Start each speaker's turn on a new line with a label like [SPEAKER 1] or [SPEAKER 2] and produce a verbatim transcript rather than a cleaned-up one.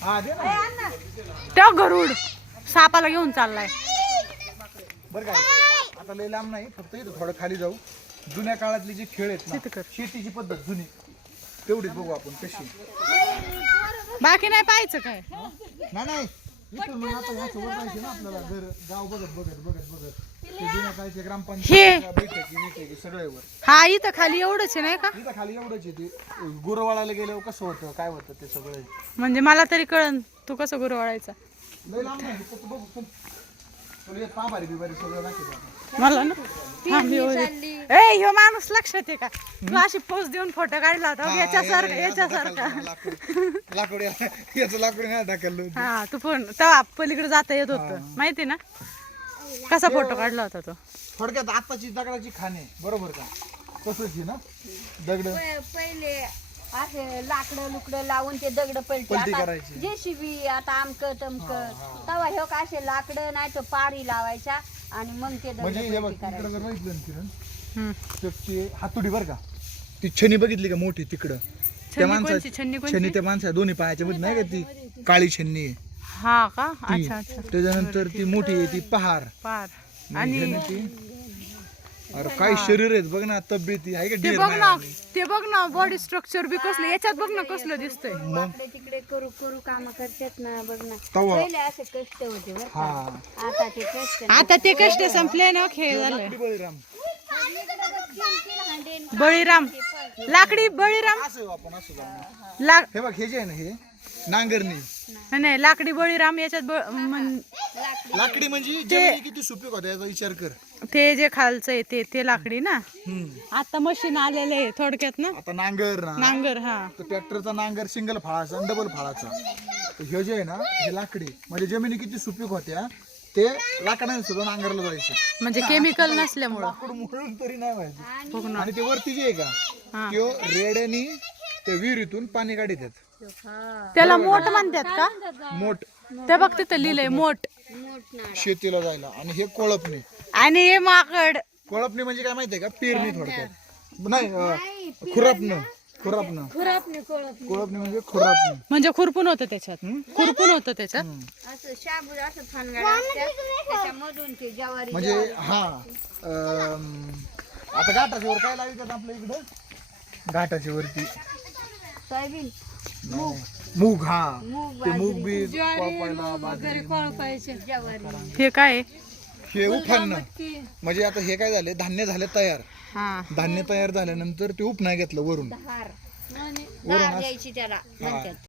[SPEAKER 1] हा दे ना.
[SPEAKER 2] त्या गरुड सापाला घेऊन चाललाय.
[SPEAKER 1] बरं काय आता लय लांब नाही, फक्त इथं थोडं खाली जाऊ. जुन्या काळातले जे खेळ आहेत ना, शेतीची पद्धत जुनी तेवढीच बघू आपण कशी.
[SPEAKER 2] बाकी नाही पाहायचं काय.
[SPEAKER 1] नाही नाही इथून मग आता ह्याचं वर जायचं ना आपल्याला, घर गाव बघत बघत बघत बघत ते जुन्या काळचे ग्रामपंचायत बैठकी बैठकी सगळे वर.
[SPEAKER 2] हा इथं खाली एवढंच आहे नाही का.
[SPEAKER 1] इथं खाली एवढंच आहे. ते गुरवाळाला गेल्यावर कसं होतं काय होतं ते सगळं.
[SPEAKER 2] म्हणजे मला तरी कळन तू कसं गुरु वाळायचा.
[SPEAKER 1] लय लांब नाही फक्त बघू पण तुला पाभारी बिभारी सगळं दाखवतो
[SPEAKER 2] मला ना. ए ह्यो माणूस लक्षात आहे का. तू अशी पोज देऊन फोटो काढला होता याच्यासारखा याच्यासारखा.
[SPEAKER 1] लाकूड याचं लाकूड नाही टाकलं.
[SPEAKER 2] हा तू पण तेव्हा पलीकडे जाता येत होत माहिती ना. कसा फोटो काढला होता तो.
[SPEAKER 1] थोडक्यात आताची दगडाची खाणे बरोबर का तसंच ना. दगड
[SPEAKER 3] पहिले असे लाकडं लुकडं लावून ते दगड पलटी जेसीबी आता आमक तमक तेव्हा हे का असे लाकडं नाही तर पारी लावायच्या आणि मग ते
[SPEAKER 1] म्हणजे हे बघ तिकडे जर बघितलं ना किरण ते हातुडी बर का ती छनी बघितली का मोठी तिकडं त्या माणसाची छनी त्या माणसा दोन्ही पायाच्या मध्ये नाही का ती काळी छन्नी आहे.
[SPEAKER 2] हा का अच्छा अच्छा.
[SPEAKER 1] त्याच्यानंतर ती मोठी आहे ती पहार
[SPEAKER 2] पार आणि
[SPEAKER 1] ती अरे काय शरीर आहेत बघ ना तब्येती आहे का.
[SPEAKER 2] ते बघ ना ते बघ ना बॉडी स्ट्रक्चर बी कसलं याच्यात बघ ना कसलं दिसतंय.
[SPEAKER 3] तिकडे तिकडे करू करू काम करतात ना बघ ना. पहिले असे कष्ट होते बरं का. आता ते कष्ट
[SPEAKER 2] आता ते कष्ट संपले ना खेळ झाले.
[SPEAKER 1] बळीराम
[SPEAKER 2] बळीराम लाकडी बळीराम
[SPEAKER 1] आपण असं जाऊ.
[SPEAKER 2] लाक
[SPEAKER 1] हे बघ हे जे आहे ना हे नांगरणी
[SPEAKER 2] नाही लाकडी बळीराम याच्यात ब- म्हण-
[SPEAKER 1] लाकडी म्हणजे जमिनी किती सुपीक होत्या याचा विचार कर.
[SPEAKER 2] ते जे खालचं आहे ते ते लाकडी ना.
[SPEAKER 1] हम्म.
[SPEAKER 2] आता मशीन आलेलं आहे थोडक्यात ना.
[SPEAKER 1] आता नांगर ना
[SPEAKER 2] नांगर हा
[SPEAKER 1] तर ट्रॅक्टरचा नांगर सिंगल फाळाचा आणि डबल फाळाचा. तर हे जे आहे ना हे लाकडी म्हणजे जमिनी किती सुपीक होत्या ते लाकडाने सुद्धा नांगरला जायचं.
[SPEAKER 2] म्हणजे केमिकल नसल्यामुळं.
[SPEAKER 1] लाकूड मुळून तरी नाही व्हायचं. आणि ते वरती जे आहे का ते रेड्यानी ते विहिरीतून पाणी काढतात.
[SPEAKER 2] त्याला मोठ म्हणतात का.
[SPEAKER 1] मोठ
[SPEAKER 2] ते बघ तिथं लिहिलंय मोठ
[SPEAKER 1] शेतीला जायला. आणि हे कोळपणे
[SPEAKER 2] आणि हे माकड.
[SPEAKER 1] कोळपणे म्हणजे काय माहितीये का पेरणी थोडक्यात नाही खुरापणं खुरापणं कोळपणे म्हणजे खुरापणं
[SPEAKER 2] म्हणजे खुरपून होतं त्याच्यात खुरपून होतं त्याच्यात.
[SPEAKER 3] असं शाबूत असं फनगाड असतात त्याच्यामधून ते ज्वारी
[SPEAKER 1] म्हणजे हा अं, आता घाटाच्या वर काय लावितात आपल्या इकडं घाटाच्या वरती
[SPEAKER 3] सोयाबीन
[SPEAKER 1] मूग. हा ते मूग बी वापरायला
[SPEAKER 3] ज्वारी
[SPEAKER 2] हे काय
[SPEAKER 1] हे उफाणं म्हणजे आता हे काय झाले धान्य झाले तयार.
[SPEAKER 2] हा
[SPEAKER 1] धान्य तयार झाल्यानंतर ते उपना घेतलं वरून
[SPEAKER 3] धार धार द्यायची त्याला म्हणतात.